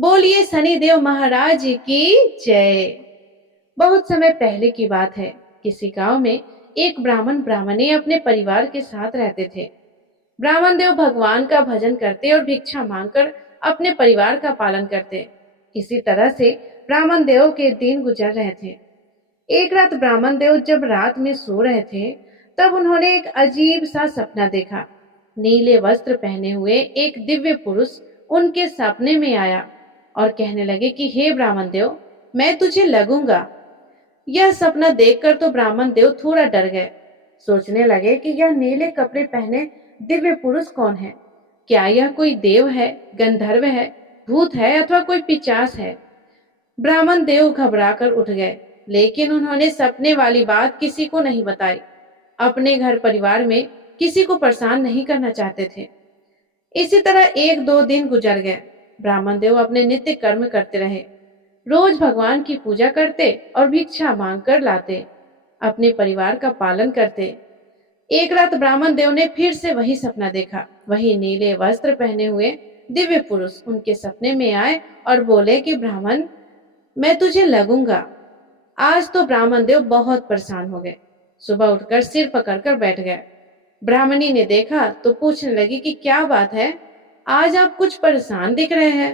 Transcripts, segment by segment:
बोलिए शनिदेव महाराज की जय। बहुत समय पहले की बात है। किसी गांव में एक ब्राह्मण ब्राह्मणी अपने परिवार के साथ रहते थे। ब्राह्मण देव भगवान का भजन करते और भिक्षा मांगकर अपने परिवार का पालन करते। इसी तरह से ब्राह्मण देव के दिन गुजर रहे थे। एक रात ब्राह्मण देव जब रात में सो रहे थे, तब उन्होंने एक अजीब सा सपना देखा। नीले वस्त्र पहने हुए एक दिव्य पुरुष उनके सपने में आया और कहने लगे कि हे ब्राह्मण देव, मैं तुझे लगूंगा। यह सपना देखकर तो ब्राह्मण देव थोड़ा डर गए। सोचने लगे कि यह नीले कपड़े पहने दिव्य पुरुष कौन है। क्या यह कोई देव है, गंधर्व है, भूत है अथवा कोई पिशाच है। ब्राह्मण देव घबराकर उठ गए, लेकिन उन्होंने सपने वाली बात किसी को नहीं बताई। अपने घर परिवार में किसी को परेशान नहीं करना चाहते थे। इसी तरह एक दो दिन गुजर गए। ब्राह्मण देव अपने नित्य कर्म करते रहे। रोज भगवान की पूजा करते और भिक्षा मांग कर लाते, अपने परिवार का पालन करते। एक रात ब्राह्मण देव ने फिर से वही सपना देखा। वही नीले वस्त्र पहने हुए दिव्य पुरुष उनके सपने में आए और बोले कि ब्राह्मण, मैं तुझे लगूंगा। आज तो ब्राह्मण देव बहुत परेशान हो गए। सुबह उठकर सिर पकड़कर बैठ गए। ब्राह्मणी ने देखा तो पूछने लगी कि क्या बात है, आज आप कुछ परेशान दिख रहे हैं,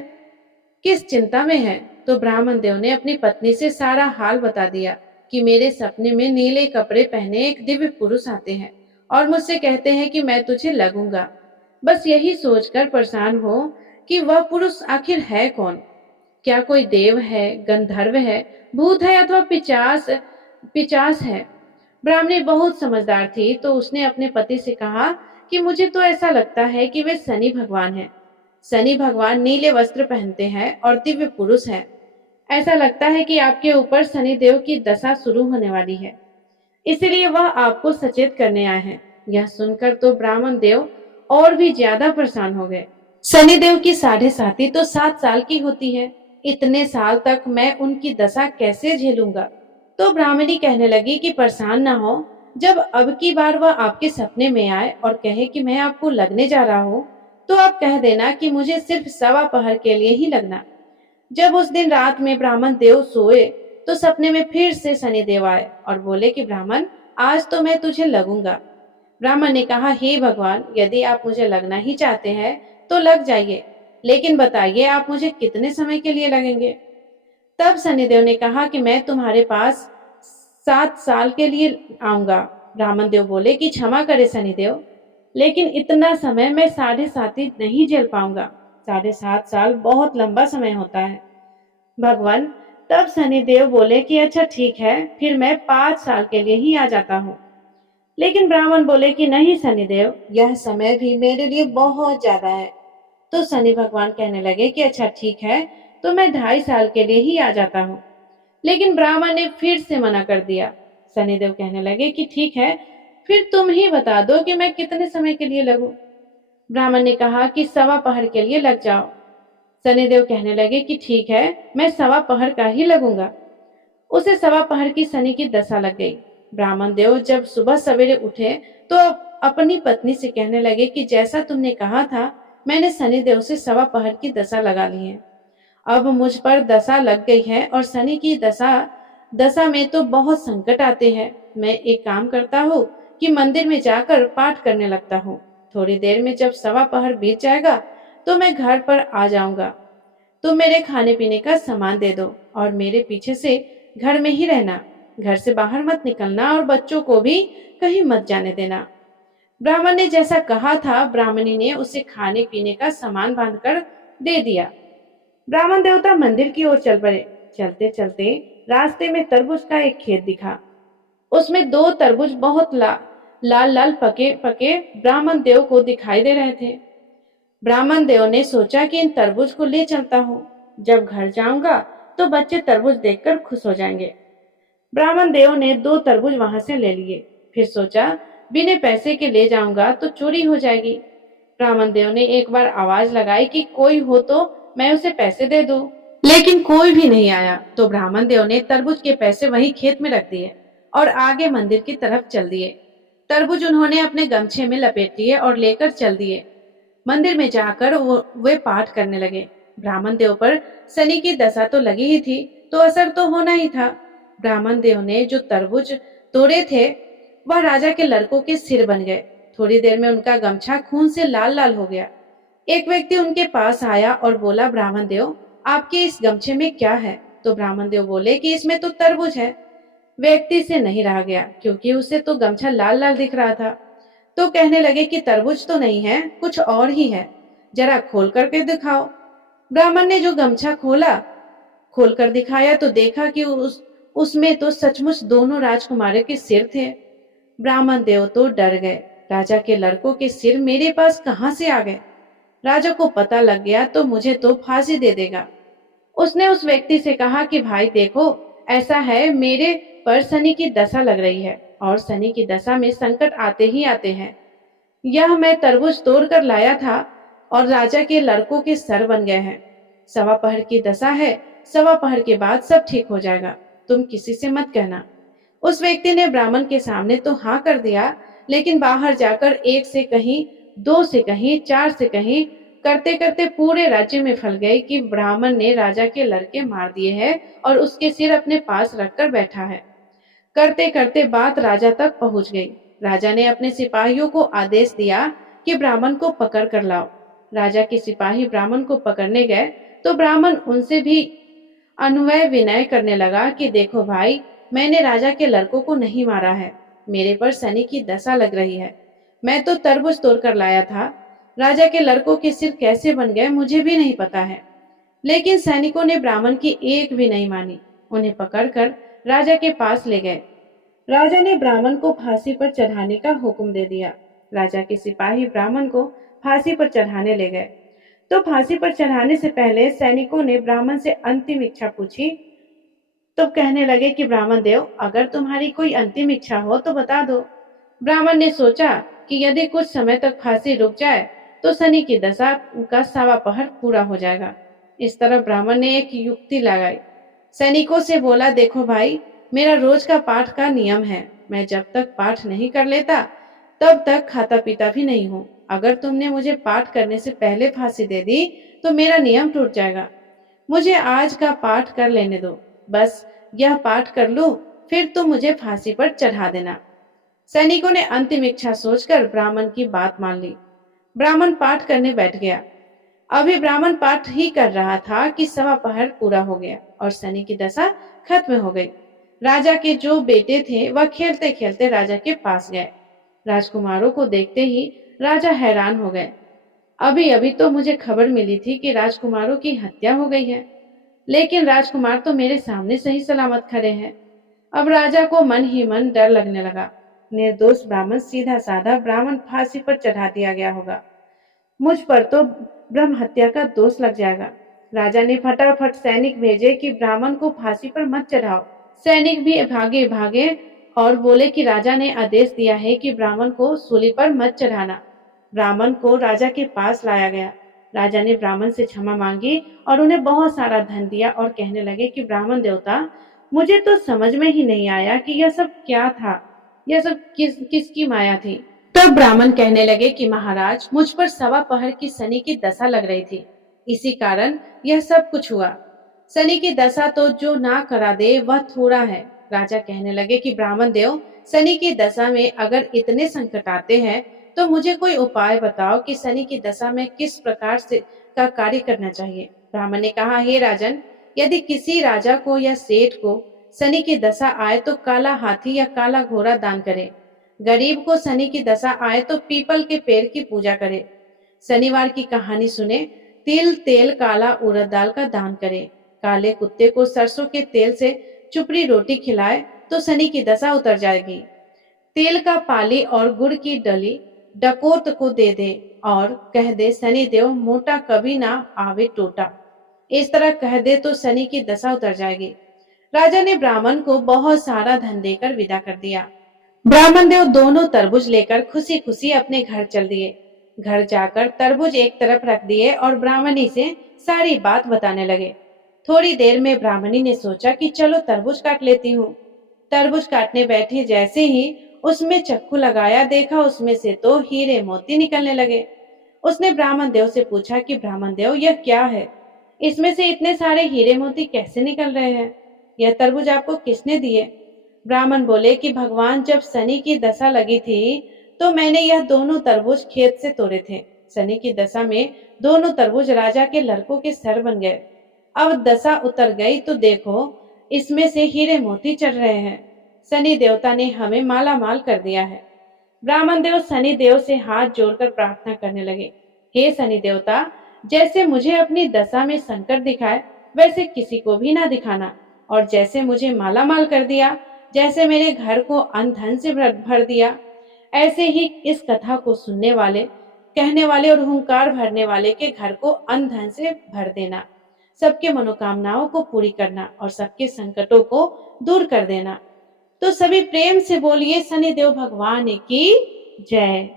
किस चिंता में है। तो ब्राह्मण देव ने अपनी पत्नी से सारा हाल बता दिया कि मेरे सपने में नीले कपड़े पहने एक दिव्य पुरुष आते हैं और मुझसे कहते हैं कि मैं तुझे लगूंगा। बस यही सोचकर परेशान हो कि वह पुरुष आखिर है कौन। क्या कोई देव है, गंधर्व है, भूत है अथवा पिचास पिचास है। ब्राह्मणी बहुत समझदार थी, तो उसने अपने पति से कहा कि मुझे तो ऐसा लगता है कि वे शनि भगवान हैं। शनि भगवान नीले वस्त्र पहनते हैं और दिव्य पुरुष है। ऐसा लगता है कि आपके ऊपर शनि देव की दशा शुरू होने वाली है, इसलिए वह आपको सचेत करने आए हैं। यह सुनकर तो ब्राह्मण देव और भी ज्यादा परेशान हो गए। शनिदेव की साढ़े साथी तो 7 साल की होती है। इतने साल तक मैं उनकी दशा कैसे झेलूंगा। तो ब्राह्मणी कहने लगी कि परेशान ना हो, जब अब की बार वह आपके सपने में आए और कहे कि मैं आपको लगने जा रहा हूँ, तो आप कह देना कि मुझे सिर्फ 1.25 पहर के लिए ही लगना। जब उस दिन रात में ब्राह्मण देव सोए, तो सपने में फिर से शनिदेव आए और बोले कि ब्राह्मण, आज तो मैं तुझे लगूंगा। ब्राह्मण ने कहा, हे भगवान, यदि आप मुझे लगना ही चाहते हैं तो लग जाइए, लेकिन बताइए आप मुझे कितने समय के लिए लगेंगे। तब शनिदेव ने कहा कि मैं तुम्हारे पास 7 साल के लिए आऊंगा। ब्राह्मण देव बोले कि क्षमा करे शनिदेव, लेकिन इतना समय मैं 7.5 नहीं झेल पाऊंगा। 7.5 साल बहुत लंबा समय होता है भगवान। तब शनिदेव बोले कि अच्छा ठीक है, फिर मैं 5 साल के लिए ही आ जाता हूँ। लेकिन ब्राह्मण बोले कि नहीं शनिदेव, यह समय भी मेरे लिए बहुत ज्यादा है। तो शनि भगवान कहने लगे कि अच्छा ठीक है, तो मैं 2.5 साल के लिए ही आ जाता हूँ। लेकिन ब्राह्मण ने फिर से मना कर दिया। शनिदेव कहने लगे कि ठीक है, फिर तुम ही बता दो कि मैं कितने समय के लिए लगूं। ब्राह्मण ने कहा कि 1.25 पहर के लिए लग जाओ। शनिदेव कहने लगे कि ठीक है, मैं 1.25 पहर का ही लगूंगा। उसे 1.25 पहर की शनि की दशा लग गई। ब्राह्मण देव जब सुबह सवेरे उठे तो अपनी पत्नी से कहने लगे कि जैसा तुमने कहा था, मैंने शनिदेव से 1.25 पहर की दशा लगा ली है। अब मुझ पर दशा लग गई है और शनि की दशा दशा में तो बहुत संकट आते हैं। मैं एक काम करता हूँ कि मंदिर में जाकर पाठ करने लगता हूँ। थोड़ी देर में जब 1.25 पहर बीत जाएगा तो मैं घर पर आ जाऊंगा। तुम मेरे खाने पीने का सामान दे दो और मेरे पीछे से घर में ही रहना। घर से बाहर मत निकलना और बच्चों को भी कहीं मत जाने देना। ब्राह्मण ने जैसा कहा था, ब्राह्मणी ने उसे खाने पीने का सामान बांधकर दे दिया। ब्राह्मण देवता मंदिर की ओर चल पड़े। चलते चलते रास्ते में तरबूज का एक खेत दिखा। उसमें 2 तरबूज बहुत लाल लाल पके पके ब्राह्मण देव को दिखाई दे रहे थे। ब्राह्मण देव ने सोचा कि इन तरबूज को ले चलता हूँ। जब घर जाऊंगा तो बच्चे तरबूज देखकर खुश हो जाएंगे। ब्राह्मण देव ने 2 तरबूज वहां से ले लिए। फिर सोचा, बिना पैसे के ले जाऊंगा तो चोरी हो जाएगी। ब्राह्मण देव ने एक बार आवाज लगाई कि कोई हो तो मैं उसे पैसे दे दूं। लेकिन कोई भी नहीं आया। तो ब्राह्मण देव ने तरबूज के पैसे वही खेत में रख दिए और आगे मंदिर की तरफ चल दिए। तरबूज उन्होंने अपने गमछे में लपेट लिए और लेकर चल दिए। मंदिर में जाकर वे पाठ करने लगे। ब्राह्मण देव पर शनि की दशा तो लगी ही थी, तो असर तो होना ही था। ब्राह्मण देव ने जो तरबूज तोड़े थे वह राजा के लड़कों के सिर बन गए। थोड़ी देर में उनका गमछा खून से लाल लाल हो गया। एक व्यक्ति उनके पास आया और बोला, ब्राह्मण देव, आपके इस गमछे में क्या है? तो ब्राह्मण देव बोले कि इसमें तो तरबूज है। व्यक्ति से नहीं रहा गया, क्योंकि उसे तो गमछा लाल लाल दिख रहा था। तो कहने लगे कि तरबूज तो नहीं है, कुछ और ही है, जरा खोल करके दिखाओ। ब्राह्मण ने जो गमछा खोलकर दिखाया तो देखा कि उसमें तो सचमुच दोनों राजकुमारों के सिर थे। ब्राह्मण देव तो डर गए। राजा के लड़कों के सिर मेरे पास कहां से आ गए? राजा को पता लग गया तो मुझे तो फांसी दे देगा। उसने उस व्यक्ति से कहा कि भाई देखो, ऐसा है, मेरे पर शनि की दशा लग रही है और शनि की दशा में संकट आते ही आते हैं। यह मैं तरबूज तोड़ कर लाया था और राजा के लड़कों के सर बन गए हैं। सवा पहर की दशा है, सवा पहर के बाद सब ठीक हो जाएगा, तुम किसी से मत कहना। उस व्यक्ति ने ब्राह्मण के सामने तो हाँ कर दिया, लेकिन बाहर जाकर एक से कहीं, दो से कहीं, चार से कहीं करते करते पूरे राज्य में फैल गए कि ब्राह्मण ने राजा के लड़के मार दिए हैं और उसके सिर अपने पास रखकर बैठा है। करते करते बात राजा तक पहुंच गई। राजा ने अपने सिपाहियों को आदेश दिया कि ब्राह्मण को पकड़ कर लाओ। राजा के सिपाही ब्राह्मण को पकड़ने गए तो ब्राह्मण उनसे भी अनुनय विनय करने लगा कि देखो भाई, मैंने राजा के लड़कों को नहीं मारा है, मेरे पर शनि की दशा लग रही है। मैं तो तरबूज तोड़कर लाया था। राजा के लड़कों के सिर कैसे बन गए मुझे भी नहीं पता है। लेकिन सैनिकों ने ब्राह्मण की एक भी नहीं मानी। उन्हें पकड़कर राजा के पास ले गए। राजा ने ब्राह्मण को फांसी पर चढ़ाने का हुक्म दे दिया। राजा के सिपाही ब्राह्मण को फांसी पर चढ़ाने ले गए। तो फांसी पर चढ़ाने से पहले सैनिकों ने ब्राह्मण से अंतिम इच्छा पूछी। तो कहने लगे कि ब्राह्मण देव, अगर तुम्हारी कोई अंतिम इच्छा हो तो बता दो। ब्राह्मण ने सोचा कि यदि कुछ समय तक फांसी रुक जाए तो शनि की दशा का सवा पहर पूरा हो जाएगा। इस तरह ब्राह्मण ने एक युक्ति लगाई। सैनिकों से बोला, देखो भाई, मेरा रोज का पाठ का नियम है, मैं जब तक पाठ नहीं कर लेता तब तक खाता पीता भी नहीं हूँ। अगर तुमने मुझे पाठ करने से पहले फांसी दे दी तो मेरा नियम टूट जाएगा। मुझे आज का पाठ कर लेने दो, बस यह पाठ कर लूं, फिर तुम मुझे फांसी पर चढ़ा देना। सैनिकों ने अंतिम इच्छा सोचकर ब्राह्मण की बात मान ली। ब्राह्मण पाठ करने बैठ गया। अभी ब्राह्मण पाठ ही कर रहा था कि सवा पहर पूरा हो गया और शनि की दशा खत्म हो गई। राजा के जो बेटे थे वह खेलते खेलते राजा के पास गए। राजकुमारों को देखते ही राजा हैरान हो गए। अभी अभी तो मुझे खबर मिली थी कि राजकुमारों की हत्या हो गई है, लेकिन राजकुमार तो मेरे सामने सही सलामत खड़े हैं। अब राजा को मन ही मन डर लगने लगा। निर्दोष ब्राह्मण, सीधा साधा ब्राह्मण फांसी पर चढ़ा दिया गया होगा। मुझ पर तो ब्रह्म हत्या का दोष लग जाएगा। राजा ने फटाफट सैनिक भेजे कि ब्राह्मण को फांसी पर मत चढ़ाओ। सैनिक भी भागे भागे और बोले कि राजा ने आदेश दिया है कि ब्राह्मण को सूली पर मत चढ़ाना। ब्राह्मण को राजा के पास लाया गया। राजा ने ब्राह्मण से क्षमा मांगी और उन्हें बहुत सारा धन दिया और कहने लगे कि ब्राह्मण देवता, मुझे तो समझ में ही नहीं आया कि यह सब क्या था, यह सब किसकी माया थी। तब ब्राह्मण कहने लगे कि महाराज, मुझ पर सवा पहर की शनि की दशा लग रही थी, इसी कारण यह सब कुछ हुआ। शनि की दशा तो जो ना करा दे वह थोड़ा है। राजा कहने लगे कि ब्राह्मण देव, शनि की दशा में अगर इतने संकट आते हैं तो मुझे कोई उपाय बताओ कि शनि की दशा में किस प्रकार से का कार्य करना चाहिए। ब्राह्मण ने कहा, हे राजन, यदि किसी राजा को या सेठ को शनि की दशा आए तो काला हाथी या काला घोड़ा दान करे। गरीब को शनि की दशा आए तो पीपल के पेड़ की पूजा करे। शनिवार की कहानी सुने, तिल तेल काला उड़द दाल का दान करे। काले कुत्ते को सरसों के तेल से चुपड़ी रोटी खिलाए तो शनि की दशा उतर जाएगी। तेल का पाली और गुड़ की डली डकोत को दे दे और कह दे, शनि देव मोटा कभी ना आवे टोटा। इस तरह कह दे तो शनि की दशा उतर जाएगी। राजा ने ब्राह्मण को बहुत सारा धन देकर विदा कर दिया। ब्राह्मण देव दोनों तरबूज लेकर खुशी खुशी अपने घर चल दिए। घर जाकर तरबूज एक तरफ रख दिए और ब्राह्मणी से सारी बात बताने लगे। थोड़ी देर में ब्राह्मणी ने सोचा कि चलो तरबूज काट लेती हूँ। तरबूज काटने बैठी, जैसे ही उसमें चक्कू लगाया, देखा उसमें से तो हीरे मोती निकलने लगे। उसने ब्राह्मण देव से पूछा कि ब्राह्मण देव, यह क्या है? इसमें से इतने सारे हीरे मोती कैसे निकल रहे हैं? यह तरबूज आपको किसने दिए? ब्राह्मण बोले कि भगवान जब शनि की दशा लगी थी तो मैंने यह दोनों तरबूज खेत से तोड़े थे। शनि की दशा में दोनों तरबूज राजा के लड़कों के सर बन गए। अब दशा उतर गई तो देखो इसमें से हीरे मोती चढ़ रहे हैं। शनि देवता ने हमें माला माल कर दिया है। ब्राह्मण देव शनि देव से हाथ जोड़कर प्रार्थना करने लगे। हे शनि देवता, जैसे मुझे अपनी दशा में संकट दिखाए वैसे किसी को भी ना दिखाना, और जैसे मुझे माला माल कर दिया, जैसे मेरे घर को अन्न धन से भर दिया, ऐसे ही इस कथा को सुनने वाले, कहने वाले और हुंकार भरने वाले के घर को अन्न धन से भर देना, सबके मनोकामनाओं को पूरी करना और सबके संकटों को दूर कर देना। तो सभी प्रेम से बोलिए शनिदेव भगवान की जय।